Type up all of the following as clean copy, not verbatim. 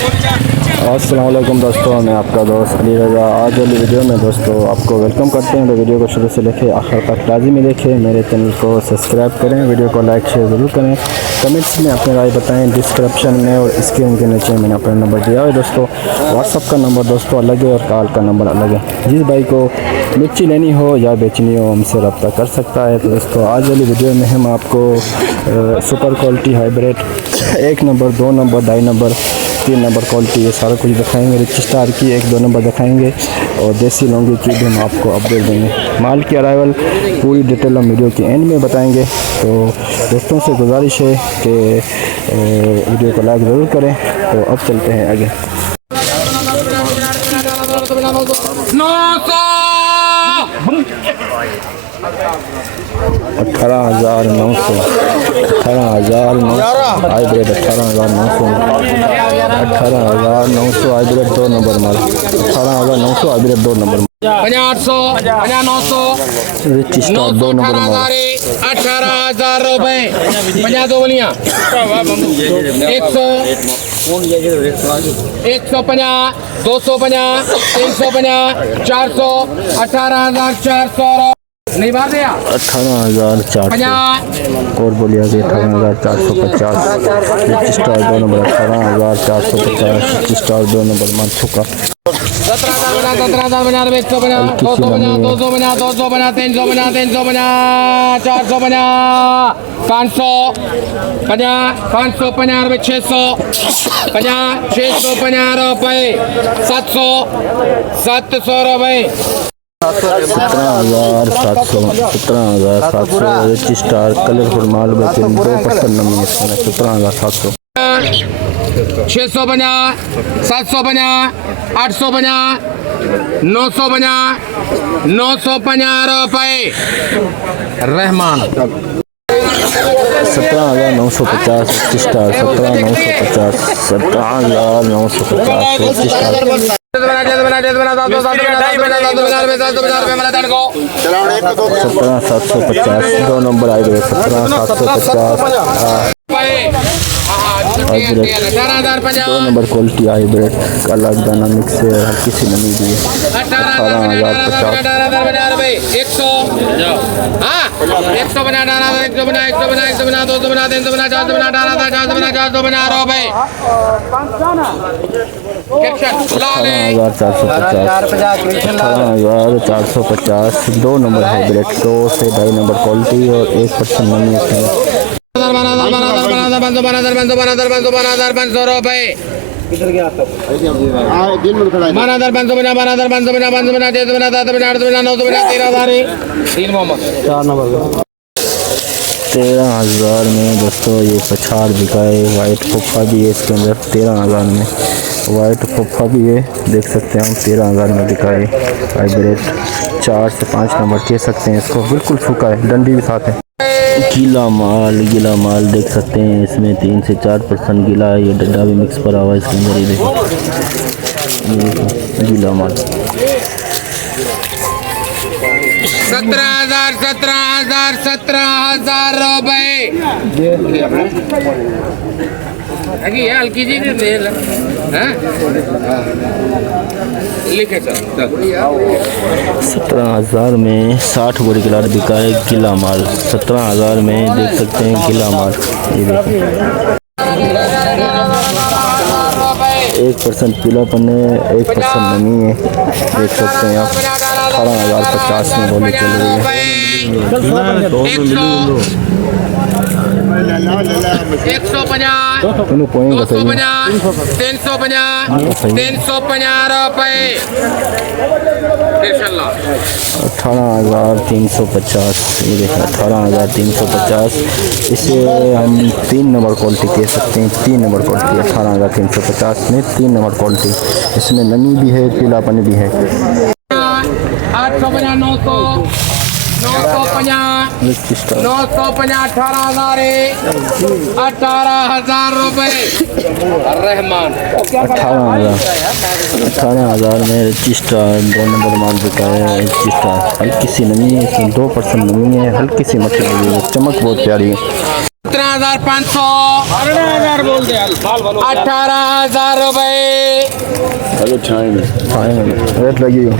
अस्सलाम वालेकुम दोस्तों, मैं आपका दोस्त अली रज़ा। आज वाली वीडियो में दोस्तों आपको वेलकम करते हैं। तो वीडियो को शुरू से लेकर आखिर तक लाज़मी देखें। मेरे चैनल को सब्सक्राइब करें, वीडियो को लाइक शेयर ज़रूर करें। कमेंट्स में अपनी राय बताएं। डिस्क्रिप्शन में और स्क्रीन के नीचे मैंने अपना नंबर दिया है दोस्तों। व्हाट्सअप का नंबर दोस्तों अलग है और कॉल का नंबर अलग है। जिस भाई को मिर्ची लेनी हो या बेचनी हो हमसे रब्ता कर सकता है। तो दोस्तों आज वाली वीडियो में हम आपको super quality hybrid 1 number, 2 number, 2.5 number, 3 number quality ये सारा कुछ दिखाएंगे। रिच स्टार की 1-2 नंबर दिखाएंगे और देसी लौंगी की भी हम आपको अपडेट देंगे। माल की अराइवल पूरी डिटेल हम वीडियो के एंड में बताएंगे। तो दोस्तों से गुजारिश है कि वीडियो को लाइक ज़रूर करें। तो अब चलते हैं आगे। 18,900 हाइब्रिड 18,900 हाइब्रिड 2 नंबर माल। 18,900 hybrid 2 number 800 900 rich star 2 number माल। 18,000 रुपए 52 बोलियां 100 150 250 350 400 18,400 नहीं बात है 18,400 और बोलिए कि 18,450 rich star 2 number 18,450 rich star 2 number माल छुका 17,000 बना 150 250 250 250 350 350 450 500 550 रुपए 600 650 रुपए 700 700 रुपए 17,700 रिच स्टार कलरफुल माल बचे 2% नमी है इसमें 17,700 650 750 850 950 950 रुपए Rahman 17,950 rich star 17,950 17,950 rich star 17,750 2 number आए हुए 17,750 2 नंबर क्वालिटी हाइब्रिड काला दाना मिक्स है हर किसी नमी दी 18,450 2 नंबर हाइब्रिड 2 से 2.5 नंबर क्वालिटी और 1% नमी इसमें 500 रुपए 13,000 में दोस्तों ये पछाड़ बिकाए। वाइट पुप्पा भी है इसके अंदर 13,000 में। वाइट पुप्पा भी है देख सकते हैं हम 13,000 में बिकाए। हाइब्रिड 4 से 5 नंबर कह सकते हैं इसको। बिल्कुल सूखा है, डंडी भी साथ है। गीला माल देख सकते हैं इसमें 3 से 4% गीला है। ये डंडा भी मिक्स पड़ा हुआ है इसके अंदर। ये देखो गीला माल 17,000 रुपए हल्की जी लिखे 17,000 में 60 बोरी गिलास बिका है गीला माल। 17,000 में देख सकते हैं गीला माल। ये देखिए 1% पीलापन है, 1% नमी है देख सकते हैं आप। 18,050 में बोली चल रही है। 18,350 ये देखिए 18,350। इसे हम 3 नंबर क्वालिटी कह सकते हैं। 3 नंबर क्वालिटी 18,350 में 3 नंबर क्वालिटी। इसमें नमी भी है, पीलापन भी है। 850 900 950 18,000 रुपए रहमान 18,000 में रिच स्टार 2 नंबर माल बिका है। रिच स्टार हल्की सी नमी है, इसमें 2% नमी है, हल्की सी मछली है, चमक बहुत प्यारी है। 17,500 18,000 बोल दे यार 18,000 रुपए हेलो टाइम रेट लगी हुई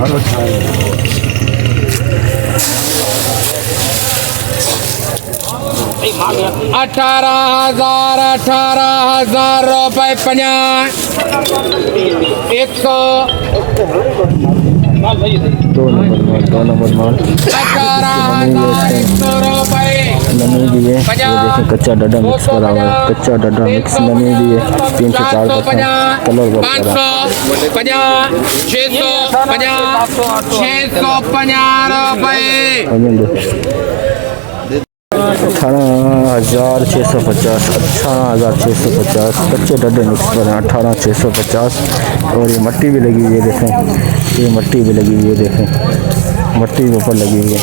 18,000 रुपए 50 100 दो नंबर माल 18,100 रुपए नमी भी है, ये देखें कच्चा डड्डा मिक्स करा हुआ है, कच्चा डड्डा मिक्स नमी भी है 3 से 4% कलर वर्क करा 18,650 18,650 कच्चे डड्डे मिक्स पर हैं 18,650 और ये मट्टी भी लगी हुई है देखें, ये मट्टी भी लगी हुई है देखें, मट्टी के ऊपर लगी हुई है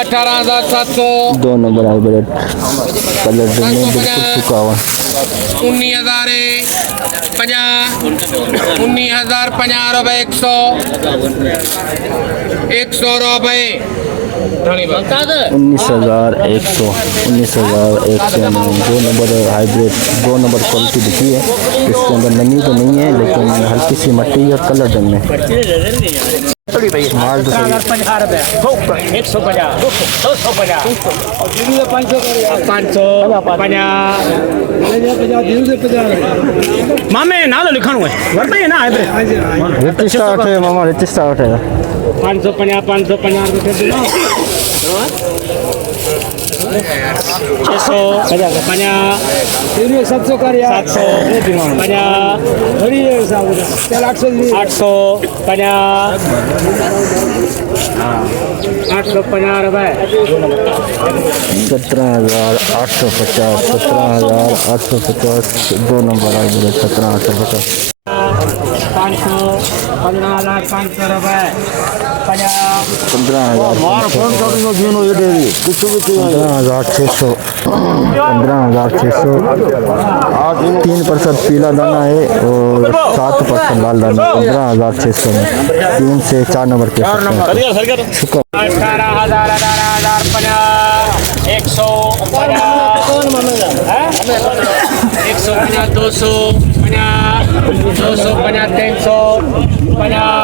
18,700 2 नंबर हाइब्रिड कलर में बिल्कुल सूखा हुआ 19,050 रुपए 100 रुपए 19,100 में 2 नंबर हाइब्रिड 2 नंबर क्वालिटी दिखी है, इसके अंदर नमी तो नहीं है लेकिन हल्की सी मट्टी और कलर डन में माल तो सही 550 मामे नालो लिखणो है वरता है ना रिच स्टार्ट है मामा, रिच स्टार्ट है 550 रुपए 700 कर यार 850 रुपए 17,850 2 नंबर हाइब्रिड 17,850 500 15,500 रुपए 15,600 3% पीला दाना है और 7% लाल दाना 15,600 में 3 से 4 नंबर के शुक्र 18,050 150 200 300 400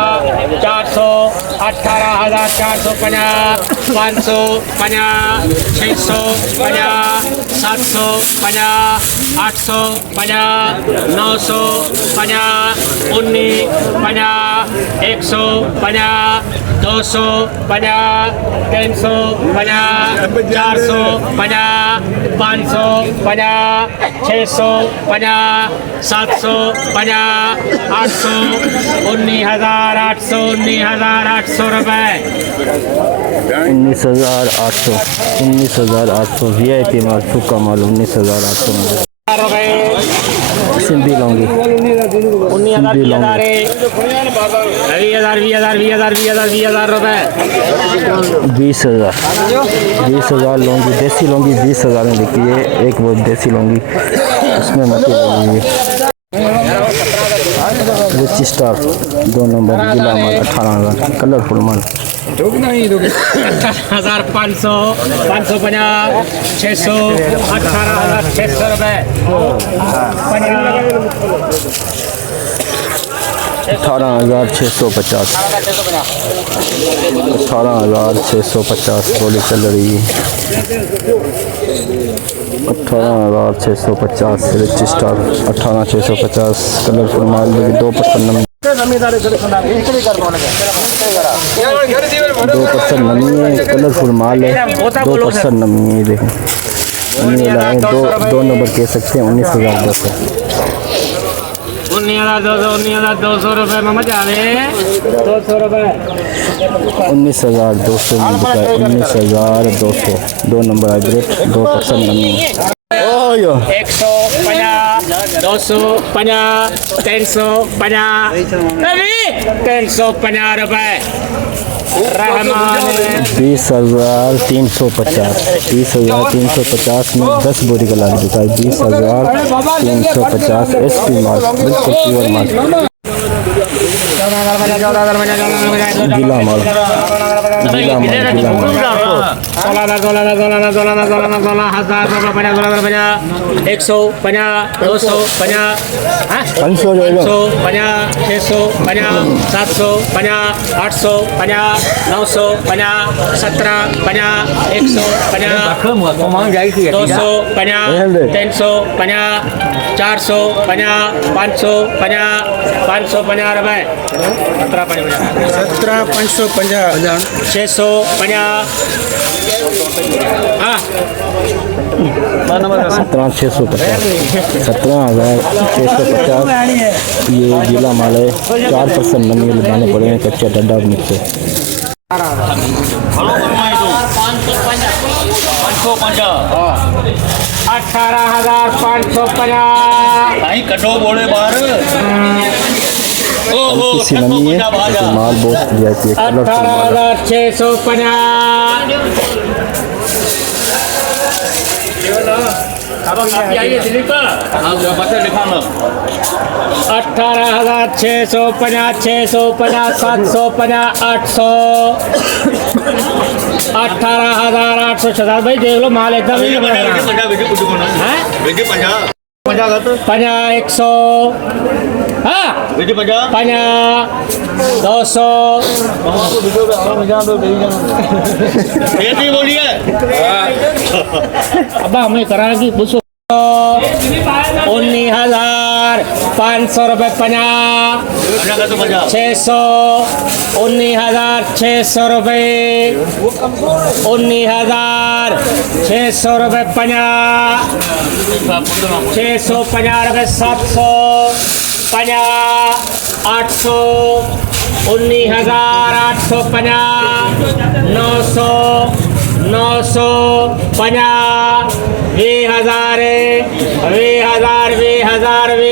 18,450 500 650 750 850 950 150 150 250 350 450 550 650 750 800 19,800 रुपए 19,800 VIP माल सूखा माल 19,800 में सिंधी लौंगी 20,000 रुपए 20,000 लौंगी देसी लौंगी 20,000 में बिकी है, एक वो देसी लौंगी उसमें मत लगी है रिच स्टार 2 नंबर जिला माल 18,000 कलरफुल माल 18,500 550 600 18,600 रुपए 18,650 18,650 बोली चल रही है 18,650 रिच स्टार 18,650 कलरफुल माल 2% नमी 2% नमी है, कलरफुल माल है 2% नमी है देखें नमी वाला है 2 नंबर कह सकते हैं 19,200 19,200 रुपए में मजा आवे 200 रुपए 19,200 में बिका है 19,200 2 नंबर हाइब्रिड 2% नमी 150 250 350 रुपए 20,350 में 10 बोरी का लाभ बिका है 20,350 SP माल बिल्कुल प्योर माल गीला माल, गीला माल, गीला माल। 500 जो है 17,650 ये गीला माल है। 4% नमी लगाने पड़ेंगे कच्चे डंडा नीचे। 18,550 कटो बोले बाहर किसी नमी है तो माल बहुत वीआईपी है। 18,650 18,650 750 800 18,800 शहजाद भाई देख लो माल एकदम ही नहीं है। 50 100 हाँ 50 200 बोलिए अब हमें करा कि पूछो 19,500 रुपये 50 600 19,600 रुपये 19,600 रुपये 50 650 रुपये 700 50 800 19,850 900 900 50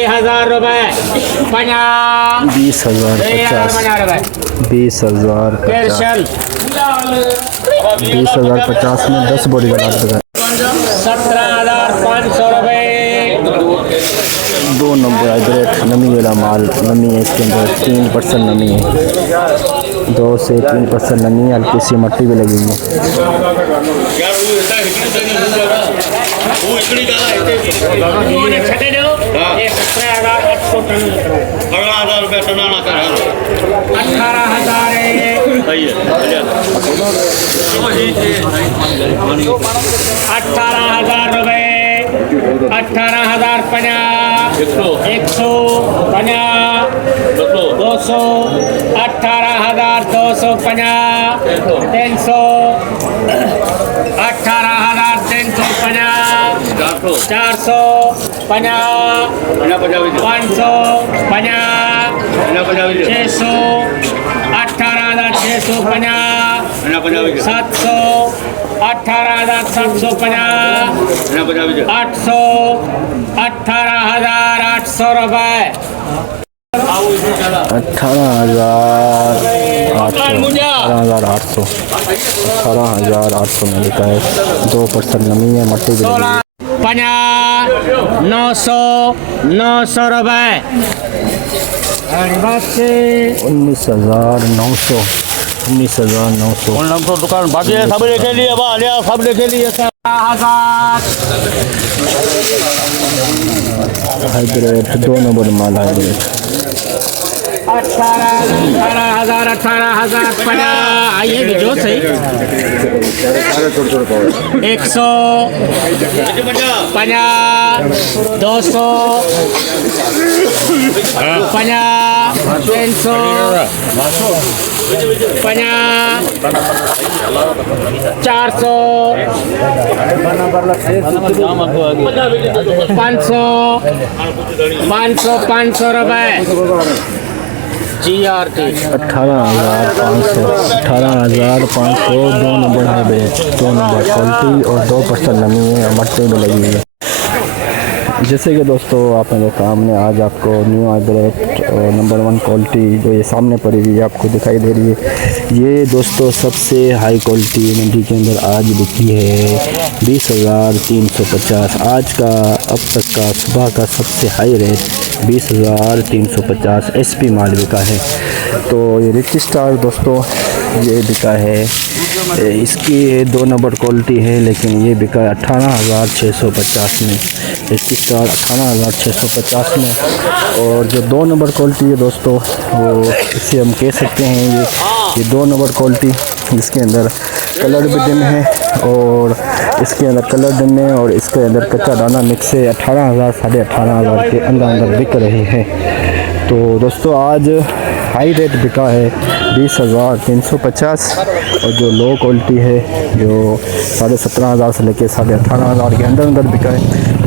20,000 रुपए 50 20,000 20,050 में 10 बॉडी बना देगा। 17,500 रुपए 2 नंबर हाइब्रिड नमी वाला माल। नमी है इसके अंदर 3% नमी है। 2 से 3% नमी है। हल्की सी मट्टी भी लगी हुई है। $18,000 रुपए 18,050 150 200 18,250 300 18,350 400 50 500 50 600 18,650 700 18,750 800 18,800 रुपए 18,800 में लिखा है। 2% नमी है। मट्टी भी लगी है। 900 रुपए 19,900 19,900 दुकान बाकी है सब लेके लिए सब लेके लिए हाइब्रिड 2 नंबर माल हाइब्रिड 18,000 आइए जो सही 100 50 200 50 300 50 400 500 रुपए GRT 18,500 2 number hybrid 2 number quality और 2% नमी है। मट्टी में लगी हुई है। जैसे कि दोस्तों आपने देखा, हमने आज आपको न्यू हाइब्रिड और नंबर 1 क्वालिटी जो ये सामने पड़ी हुई है आपको दिखाई दे रही है, ये दोस्तों सबसे हाई क्वालिटी मंडी के अंदर आज बिकी है 20,350। आज का अब तक का सुबह का सबसे हाई रेट 20,350 SP माल बिका है। तो ये रिच स्टार दोस्तों ये बिका है, इसकी 2 नंबर क्वालिटी है, लेकिन ये बिका है 18,650 में। इसकी स्टार 18,650 में। और जो 2 नंबर क्वालिटी है दोस्तों, वो इसे हम कह सकते हैं ये 2 नंबर क्वालिटी, जिसके अंदर कलर भी डिम है और इसके अंदर कलर डिम है और इसके अंदर कच्चा दाना मिक्स है। 18,000 साढ़े 18,000 के अंदर बिक रहे हैं। तो दोस्तों आज हाई रेट बिका है 20,350 और जो लो क्वालिटी है जो 17,500 से लेके 18,500 के अंदर बिका है।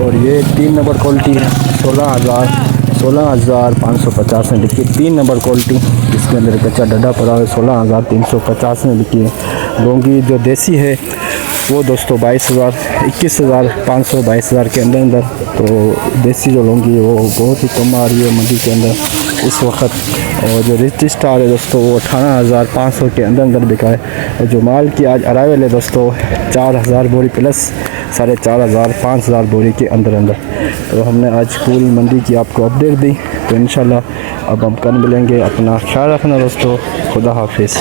और ये 3 नंबर क्वालिटी है 16,550 में बिकी। 3 नंबर क्वालिटी जिसके अंदर कच्चा डंडा पड़ा है 16,350 में बिकी है। लौंगी जो देसी है वो दोस्तों 22,000 21,500 22,000 के अंदर। तो देसी जो लौंगी है वो बहुत ही कम आ रही है मंडी के अंदर इस वक्त। और जो रिच स्टार है दोस्तों वो 18,500 के अंदर बिका है। और जो माल की आज अराइवल है दोस्तों 4,000 बोरी प्लस 4,500 5,000 बोरी के अंदर। तो हमने आज फुल मंडी की आपको अपडेट दी। तो इंशाल्लाह अब हम कल मिलेंगे। अपना ख्याल रखना दोस्तों। खुदा हाफिज़।